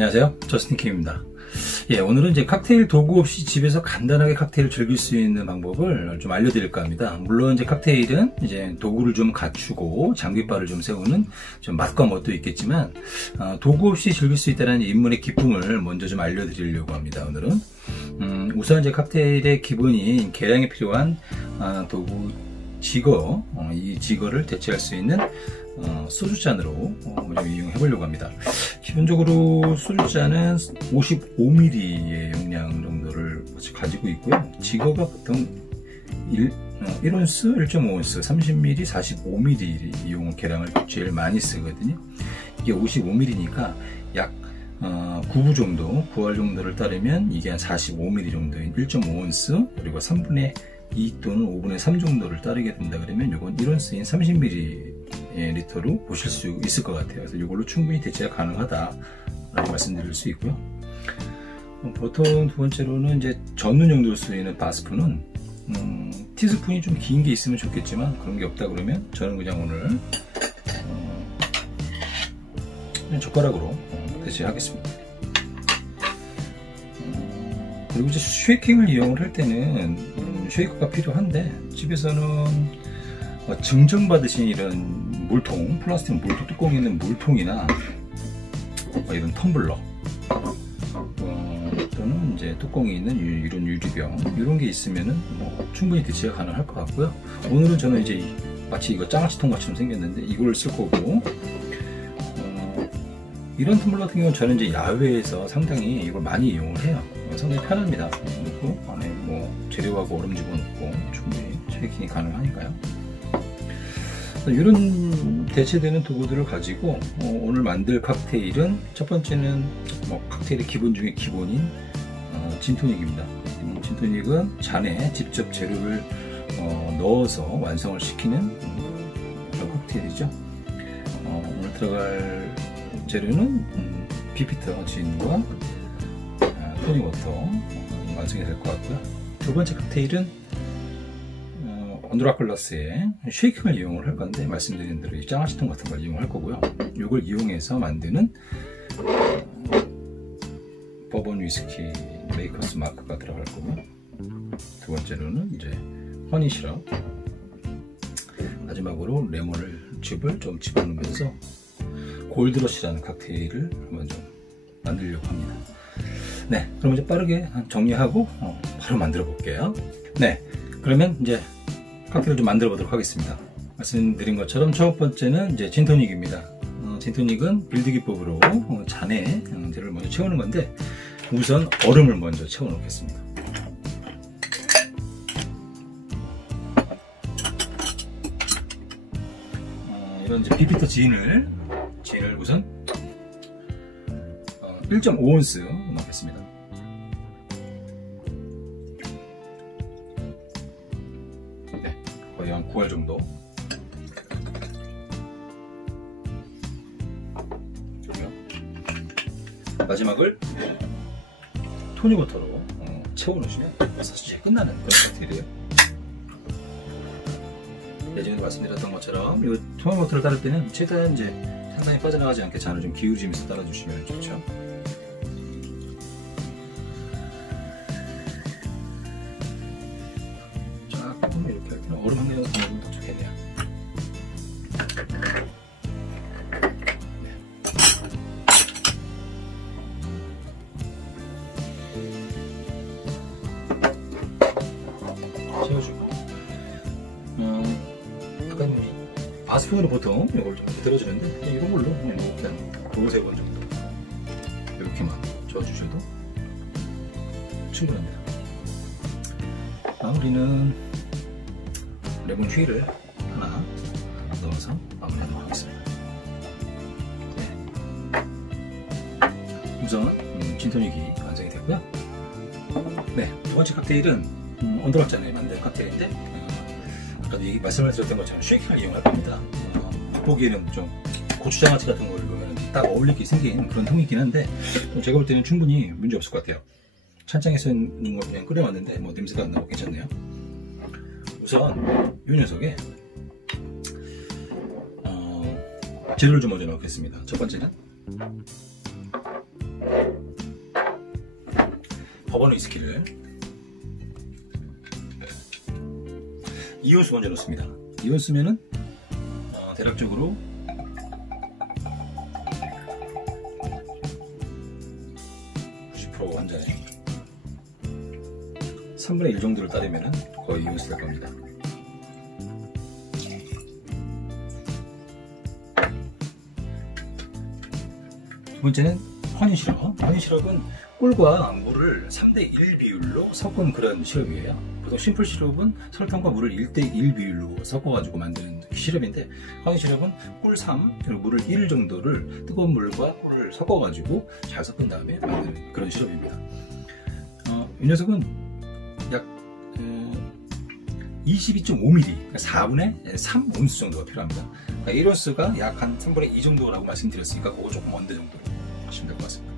안녕하세요, 저스틴 K입니다. 오늘은 이제 칵테일 도구 없이 집에서 간단하게 칵테일을 즐길 수 있는 방법을 좀 알려드릴까 합니다. 물론 이제 칵테일은 이제 도구를 좀 갖추고 장비바를 좀 세우는 좀 맛과 멋도 있겠지만, 도구 없이 즐길 수 있다는 입문의 기쁨을 먼저 좀 알려드리려고 합니다. 오늘은 우선 이제 칵테일의 기본인 계량에 필요한 도구 지거, 이 지거를 대체할 수 있는 소주잔으로 좀 이용해 보려고 합니다. 기본적으로 소주잔은 55ml의 용량 정도를 가지고 있고요. 지거가 보통 1온스, 1.5온스, 30ml, 45ml 이용 계량을 제일 많이 쓰거든요. 이게 55ml니까 약 9부 정도, 9알 정도를 따르면 이게 한 45ml 정도인 1.5온스, 그리고 3분의 2 또는 5분의 3 정도를 따르게 된다 그러면 이건 1온스인 30ml리터로 보실 수 있을 것 같아요. 그래서 이걸로 충분히 대체가 가능하다 라고 말씀드릴 수 있고요. 보통 두 번째로는 이제 전문 용도로 쓰이는 바스푼은 티스푼이 좀 긴 게 있으면 좋겠지만 그런 게 없다 그러면 저는 그냥 오늘 그냥 젓가락으로 대체하겠습니다. 그리고 이제 쉐이킹을 이용을 할 때는 쉐이커가 필요한데, 집에서는 증정받으신 이런 물통, 플라스틱 물통 뚜껑이 있는 물통이나 이런 텀블러 또는 이제 뚜껑이 있는 이런 유리병, 이런 게 있으면은 충분히 대체가 가능할 것 같고요. 오늘은 저는 이제 마치 이거 장아찌통 같이 좀 생겼는데 이걸 쓸 거고, 이런 텀블러 같은 경우는 저는 이제 야외에서 상당히 이걸 많이 이용을 해요. 상당히 편합니다. 그리고 안에 재료하고 얼음 집어넣고 충분히 쉐이킹이 가능하니까요. 이런 대체되는 도구들을 가지고 오늘 만들 칵테일은, 첫 번째는 칵테일의 기본 중에 기본인 진토닉입니다. 진토닉은 잔에 직접 재료를 넣어서 완성을 시키는 그런 칵테일이죠. 오늘 들어갈 재료는 비피터 진과 토닉워터 완성이 될 것 같고요. 두 번째 칵테일은 언더라클라스의 쉐이킹을 이용을 할 건데, 말씀드린 대로 이 장아찌통 같은 걸 이용할 거고요. 이걸 이용해서 만드는 버번 위스키 메이커스 마크가 들어갈 거고요. 두 번째로는 이제 허니 시럽, 마지막으로 레몬즙을 좀 집어넣으면서 골드러시라는 칵테일을 한번 좀 만들려고 합니다. 네, 그럼 이제 빠르게 정리하고 바로 만들어 볼게요. 네, 그러면 이제 칵테일을 좀 만들어 보도록 하겠습니다. 말씀드린 것처럼 첫 번째는 이제 진토닉입니다. 진토닉은 빌드기법으로 잔에 재료를 먼저 채우는 건데, 우선 얼음을 먼저 채워 놓겠습니다. 이런 이제 비피터 진을 우선 1.5온스 넣겠습니다. 네, 거의 한 9알 정도. 마지막을 토닉워터로 채워 놓으시면 사실 끝나는 그런 칵테일이에요. 예전에 말씀드렸던 것처럼 이 토닉워터를 따를 때는 최대한 이제 상당히 빠져나가지 않게 잔을 좀 기울이면서 따라주시면 좋죠. 조금 이렇게 할 때는 얼음 한 개정도 더 넣으면 더 좋겠네요. 채워주고, 바스푼으로 보통 이걸 좀 들어주는데, 이런 걸로 그냥 두세 번 정도 이렇게만 저어주셔도 충분합니다. 마무리는 레몬 휘를 하나 넣어서 마무리하도록 하겠습니다. 네. 우선 진토닉이 완성이 됐고요. 네, 두 번째 칵테일은 언더락잔에 만든 칵테일인데, 아까도 말씀을 드렸던 것처럼 쉐이킹을 이용할 겁니다. 맛보기에는 좀 고추장아찌 같은 걸 넣으면 딱 어울리게 생긴 그런 통이긴 한데, 제가 볼 때는 충분히 문제 없을 것 같아요. 찬장에서 있는 걸 그냥 끓여왔는데 냄새도 안 나고 괜찮네요. 우선 이 녀석에 재료를 좀 먼저 넣겠습니다. 첫 번째는 버번 위스키를 2온수 먼저 넣습니다. 2온수면은 대략적으로 90% 한 잔에 3분의 1 정도를 따르면 거의 2온수 될 겁니다. 두 번째는 허니시럽. 허니시럽은 꿀과 물을 3대1 비율로 섞은 그런 시럽이에요. 보통 심플 시럽은 설탕과 물을 1대1 비율로 섞어가지고 만드는 시럽인데, 허니시럽은 꿀 3, 그리고 물을 1 정도를 뜨거운 물과 꿀을 섞어가지고 잘 섞은 다음에 만드는 그런 시럽입니다. 이 녀석은 약 22.5ml, 그러니까 4분의 3온수 정도가 필요합니다. 그러니까 1온수가 약 한 3분의 2 정도라고 말씀드렸으니까 그거 조금 언더 정도로 하시면 될 것 같습니다.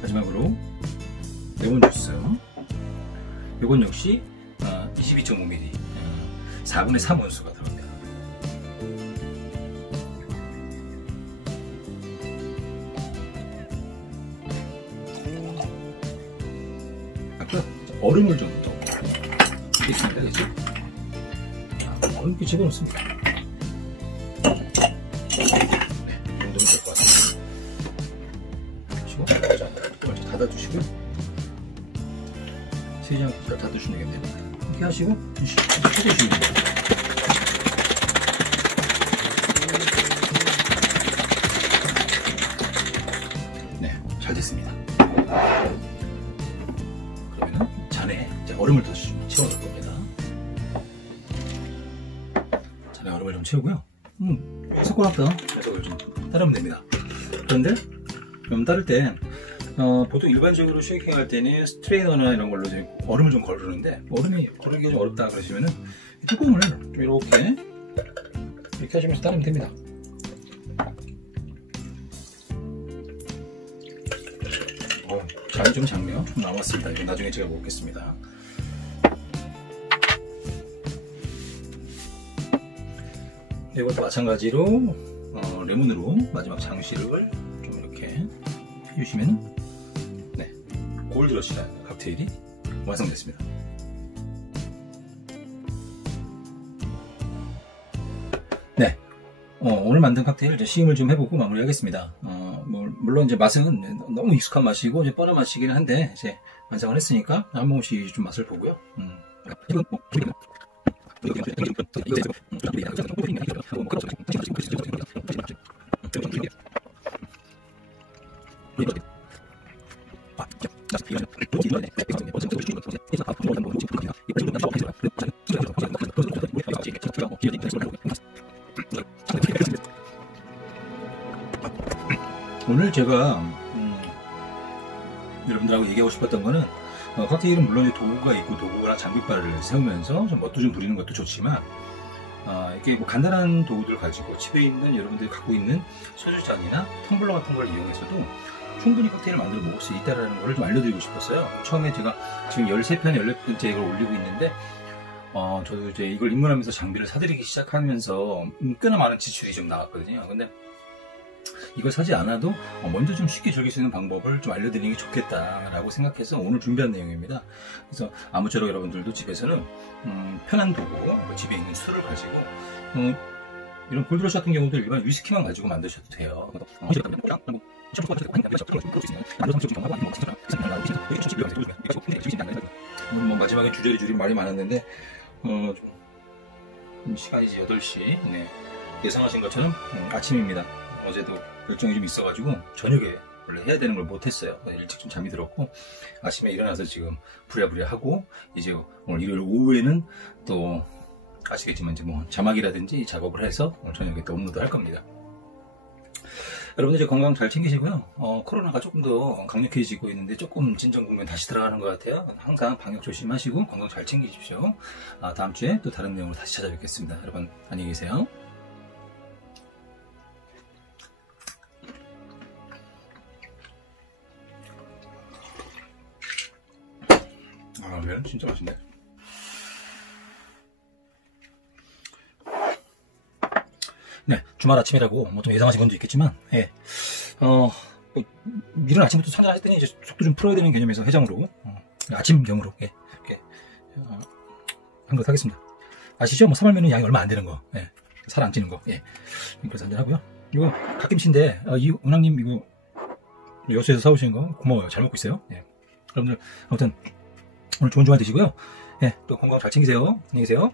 마지막으로 레몬 주스. 이건 역시 22.5ml, 4분의 3온수가 들어갑니다. 아까 얼음을 좀 더 끼칩니다. 그치? 얼음 끼치고 넣습니다. 네, 이 정도면 될 것 같습니다. 그리고 자, 닫아주시고요. 세장 잘 닫으시면 되겠네요. 이렇게 하시고 펴주시면 됩니다. 네, 잘 됐습니다. 그러면 잔에 이제 얼음을 더 채워놓을 겁니다. 잔에 얼음을 좀 채우고요. 섞어놨던 녀석을 좀 따르면 됩니다. 그런데 좀 따를 때 보통 일반적으로 쉐이킹 할 때는 스트레이너나 이런 걸로 얼음을 좀 거르는데, 얼음이 거르기가 좀 어렵다 그러시면은 뚜껑을 좀 이렇게 하시면서 따르면 됩니다. 잔이 좀 작네요. 좀 남았습니다. 이거 나중에 제가 먹겠습니다. 이것도 마찬가지로 레몬으로 마지막 장시를 좀 이렇게 해주시면 골드러시라는 칵테일이 완성됐습니다. 네, 오늘 만든 칵테일 이제 시음을 좀 해보고 마무리하겠습니다. 물론 이제 맛은 너무 익숙한 맛이고 이제 뻔한 맛이긴 한데, 이제 완성을 했으니까 한 번씩 좀 맛을 보고요. 오늘 제가 여러분들하고 얘기하고 싶었던 거는, 칵테일은 물론 이제 도구가 있고 도구랑 장비빨을 세우면서 좀 멋도 좀 부리는 것도 좋지만, 이렇게 뭐 간단한 도구들 가지고 집에 있는 여러분들이 갖고 있는 소주잔이나 텀블러 같은 걸 이용해서도 충분히 칵테일을 만들어 먹을 수 있다는 걸 좀 알려드리고 싶었어요. 처음에 제가 지금 13편, 14번째 이걸 올리고 있는데, 저도 이제 이걸 입문하면서 장비를 사들이기 시작하면서 꽤나 많은 지출이 좀 나왔거든요. 근데 이걸 사지 않아도 먼저 좀 쉽게 즐길 수 있는 방법을 좀 알려드리는 게 좋겠다라고 생각해서 오늘 준비한 내용입니다. 그래서 아무쪼록 여러분들도 집에서는 편한 도구, 집에 있는 술을 가지고, 이런 골드러시 같은 경우도 일반 위스키만 가지고 만드셔도 돼요. 오늘 뭐 마지막에 주저리 말이 많았는데, 시간이 이제 8시. 네. 예상하신 것처럼 아침입니다. 어제도 결정이 좀 있어가지고 저녁에 원래 해야 되는 걸 못했어요. 일찍 좀 잠이 들었고, 아침에 일어나서 지금 부랴부랴 하고, 이제 오늘 일요일 오후에는 또 아시겠지만 이제 뭐 자막이라든지 작업을 해서 오늘 저녁에 또 업로드 할 겁니다. 여러분들 이제 건강 잘 챙기시고요. 코로나가 조금 더 강력해지고 있는데 조금 진정 국면 다시 들어가는 것 같아요. 항상 방역 조심하시고 건강 잘 챙기십시오. 다음 주에 또 다른 내용으로 다시 찾아뵙겠습니다. 여러분 안녕히 계세요. 아, 면 진짜 맛있네. 네, 주말 아침이라고 뭐 좀 예상하신 분도 있겠지만, 예, 뭐 이른 아침부터 한잔 하셨더니 이제 속도 좀 풀어야 되는 개념에서 해장으로, 아침경으로, 예, 이렇게 한 것 하겠습니다. 아시죠? 뭐 사발면은 양이 얼마 안 되는 거, 예, 살 안 찌는 거, 예, 그래서 한잔 하고요. 이거 갓김치인데, 이 은항님 이거 여수에서 사오신 거 고마워요. 잘 먹고 있어요. 예. 여러분들 아무튼 오늘 좋은 주말 되시고요. 예, 또 건강 잘 챙기세요. 안녕히 계세요.